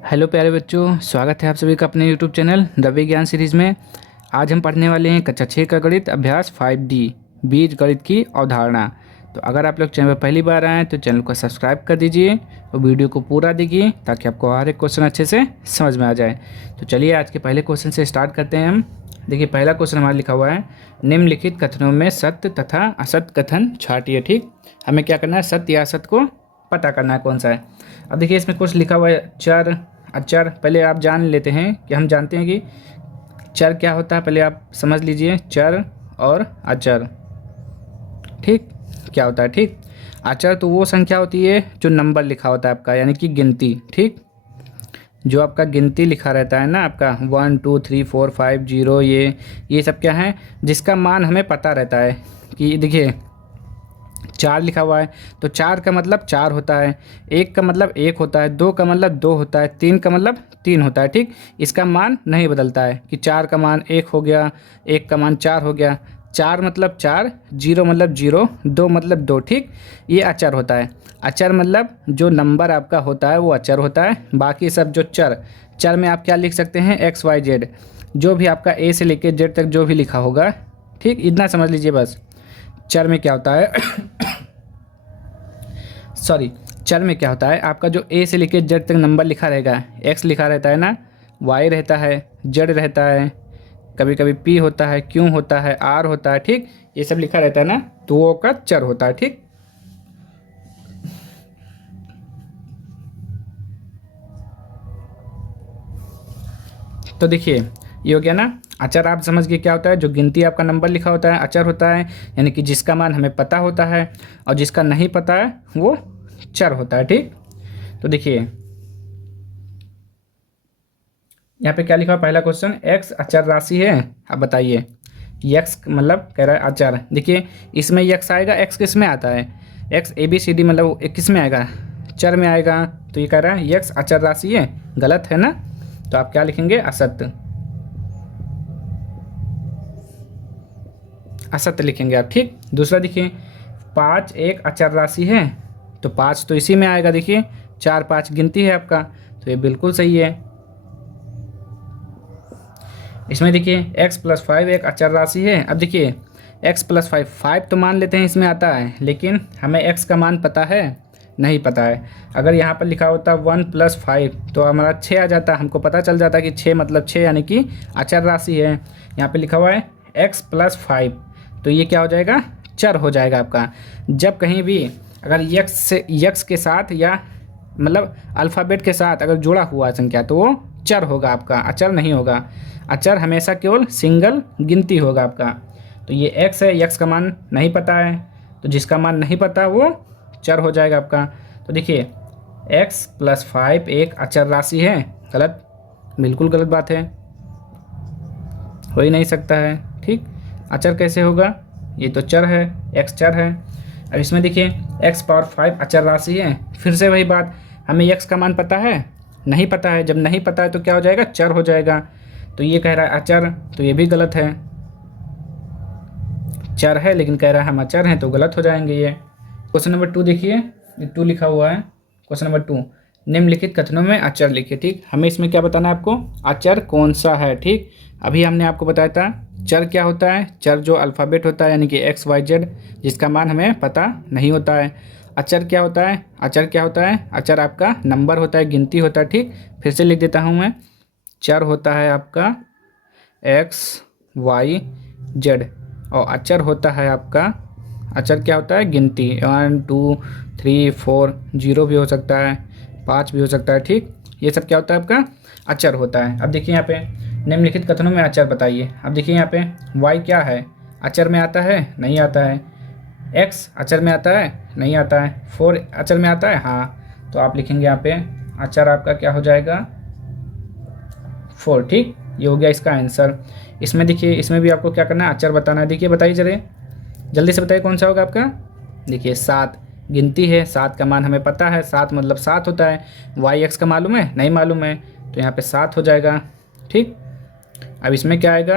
Hello प्यारे बच्चों, स्वागत है आप सभी का अपने यूट्यूब चैनल द विज्ञान सीरीज़ में। आज हम पढ़ने वाले हैं कक्षा 6 का गणित अभ्यास 5D बीज गणित की अवधारणा। तो अगर आप लोग चैनल पर पहली बार आएँ तो चैनल को सब्सक्राइब कर दीजिए और वीडियो को पूरा देखिए ताकि आपको हर एक क्वेश्चन अच्छे से समझ में आ जाए। तो चलिए आज के पहले क्वेश्चन से स्टार्ट करते हैं हम। देखिए पहला क्वेश्चन हमारा लिखा हुआ है, निम्नलिखित कथनों में सत्य तथा असत्य कथन छांटिए। ठीक, हमें क्या करना है, सत्य या असत्य को पता करना है कौन सा है। अब देखिए इसमें कुछ लिखा हुआ है चर अचर। पहले आप जान लेते हैं कि हम जानते हैं कि चर क्या होता है। पहले आप समझ लीजिए चर और अचर। ठीक, क्या होता है। ठीक, अचर तो वो संख्या होती है जो नंबर लिखा होता है आपका, यानी कि गिनती। ठीक, जो आपका गिनती लिखा रहता है ना आपका 1 2 3 4 5 0, ये सब क्या है, जिसका मान हमें पता रहता है। कि देखिए 4 लिखा हुआ है तो 4 का मतलब 4 होता है, 1 का मतलब 1 होता है, 2 का मतलब 2 होता है, 3 का मतलब 3 होता है। ठीक, इसका मान नहीं बदलता है कि 4 का मान 1 हो गया, 1 का मान 4 हो गया। 4 मतलब 4, 0 मतलब 0, 2 मतलब 2। ठीक, ये अचर होता है। अचर मतलब जो नंबर आपका होता है वो अचर होता है। बाकी सब जो चर में आप क्या लिख सकते हैं, एक्स वाई जेड, जो भी आपका ए से लेकर जेड तक जो भी लिखा होगा। ठीक, इतना समझ लीजिए बस। चर में क्या होता है सॉरी, चर में क्या होता है, आपका जो ए से लेकर जेड तक नंबर लिखा रहेगा, एक्स लिखा रहता है ना, वाई रहता है, जेड रहता है, कभी कभी पी होता है, क्यू होता है, आर होता है। ठीक, ये सब लिखा रहता है ना, तो वो का चर होता है। ठीक, तो देखिए ये हो गया ना। अचर आप समझ गए क्या होता है, जो गिनती आपका नंबर लिखा होता है अचर होता है, यानी कि जिसका मान हमें पता होता है, और जिसका नहीं पता है वो चर होता है। ठीक, तो देखिए यहाँ पे क्या लिखा है, पहला क्वेश्चन, एक्स अचर राशि है। अब बताइए, एक्स मतलब कह रहा है अचर। देखिए इसमें एक्स आएगा, एक्स किस में आता है, X A B C D मतलब किस में आएगा, चर में आएगा। तो ये कह रहा है एक्स अचर राशि है, गलत है ना। तो आप क्या लिखेंगे, असत्य, असत्य लिखेंगे आप। ठीक, दूसरा देखिए 5 एक अचर राशि है, तो 5 तो इसी में आएगा। देखिए 4 5 गिनती है आपका, तो ये बिल्कुल सही है। इसमें देखिए x प्लस 5 एक अचर राशि है। अब देखिए x प्लस 5, 5 तो मान लेते हैं इसमें आता है, लेकिन हमें x का मान पता है, नहीं पता है। अगर यहाँ पर लिखा होता 1 प्लस 5 तो हमारा 6 आ जाता, हमको पता चल जाता कि 6 मतलब 6 यानी कि अचर राशि है। यहाँ पे लिखा हुआ है x प्लस 5, तो ये क्या हो जाएगा, चर हो जाएगा आपका। जब कहीं भी अगर यक्स के साथ या मतलब अल्फ़ाबेट के साथ अगर जुड़ा हुआ संख्या तो वो चर होगा आपका, अचर नहीं होगा। अचर हमेशा केवल सिंगल गिनती होगा आपका। तो ये एक्स है, एक्स का मान नहीं पता है, तो जिसका मान नहीं पता वो चर हो जाएगा आपका। तो देखिए एक्स प्लस 5 एक अचर राशि है, गलत, बिल्कुल गलत बात है, हो ही नहीं सकता है। ठीक, अचर कैसे होगा, ये तो चर है, एक्स चर है। अब इसमें देखिए एक्स पावर 5 अचर राशि है, फिर से वही बात, हमें एक्स का मान पता है, नहीं पता है। जब नहीं पता है तो क्या हो जाएगा, चर हो जाएगा। तो ये कह रहा है अचर, तो ये भी गलत है, चर है लेकिन कह रहा है हम अचर हैं, तो गलत हो जाएंगे ये। क्वेश्चन नंबर 2 देखिए, 2 लिखा हुआ है। क्वेश्चन नंबर 2, निम्नलिखित कथनों में अचर लिखिए। ठीक, हमें इसमें क्या बताना है आपको, अचर कौन सा है। ठीक, अभी हमने आपको बताया था चर क्या होता है, चर जो अल्फ़ाबेट होता है यानी कि एक्स वाई जेड, जिसका मान हमें पता नहीं होता है। अचर क्या होता है, अचर क्या होता है, अचर आपका नंबर होता है, गिनती होता है। ठीक, फिर से लिख देता हूँ मैं, चर होता है आपका एक्स वाई जेड, और अचर होता है आपका, अचर क्या होता है, गिनती, 1 2 3 4, 0 भी हो सकता है, 5 भी हो सकता है। ठीक, ये सब क्या होता है आपका, अचर होता है। अब देखिए यहाँ पे निम्नलिखित कथनों में अचर बताइए। अब देखिए यहाँ पे y क्या है, अचर में आता है, नहीं आता है। x अचर में आता है, नहीं आता है। 4 अचर में आता है, हाँ, तो आप लिखेंगे यहाँ पे अचर आपका क्या हो जाएगा, 4। ठीक, ये हो गया इसका आंसर। इसमें देखिए, इसमें भी आपको क्या करना है, अचर बताना है। देखिए बताइए जरा, जल्दी से बताइए कौन सा होगा आपका। देखिए 7 गिनती है, 7 का मान हमें पता है, 7 मतलब 7 होता है। वाई एक्स का मालूम है, नहीं मालूम है, तो यहाँ पे 7 हो जाएगा। ठीक, अब इसमें क्या आएगा,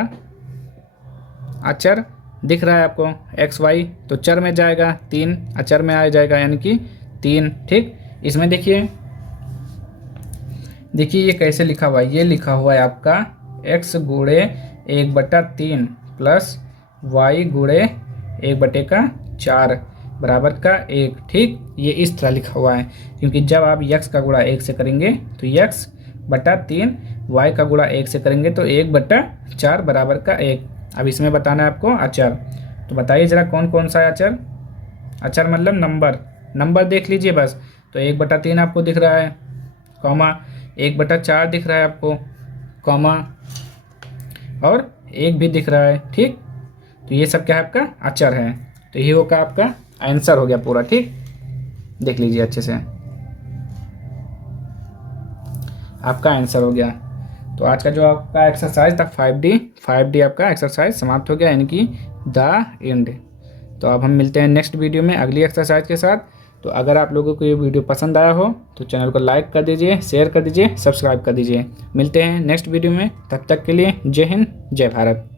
अचर दिख रहा है आपको एक्स वाई, तो चर में जाएगा, 3 अचर में आ जाएगा यानी कि 3। ठीक, इसमें देखिए देखिए ये कैसे लिखा हुआ है, ये लिखा हुआ है आपका x गुणे 1/3 प्लस y गुणे 1/4 बराबर का 1। ठीक, ये इस तरह लिखा हुआ है, क्योंकि जब आप x का गुणा 1 से करेंगे तो x/3, y का गुणा 1 से करेंगे तो 1/4 बराबर का 1। अब इसमें बताना है आपको अचर, तो बताइए ज़रा कौन कौन सा है अचर। अचर मतलब नंबर देख लीजिए बस। तो 1/3 आपको दिख रहा है, कॉमा 1/4 दिख रहा है आपको, कॉमा और 1 भी दिख रहा है। ठीक, तो ये सब क्या है, आपका अचर है। तो ये होगा आपका आंसर हो गया पूरा। ठीक, देख लीजिए अच्छे से, आपका आंसर हो गया। तो आज का जो आपका एक्सरसाइज था 5D आपका एक्सरसाइज समाप्त हो गया, यानी कि द एंड। तो अब हम मिलते हैं नेक्स्ट वीडियो में अगली एक्सरसाइज के साथ। तो अगर आप लोगों को ये वीडियो पसंद आया हो तो चैनल को लाइक कर दीजिए, शेयर कर दीजिए, सब्सक्राइब कर दीजिए। मिलते हैं नेक्स्ट वीडियो में, तब तक के लिए जय हिंद, जय भारत।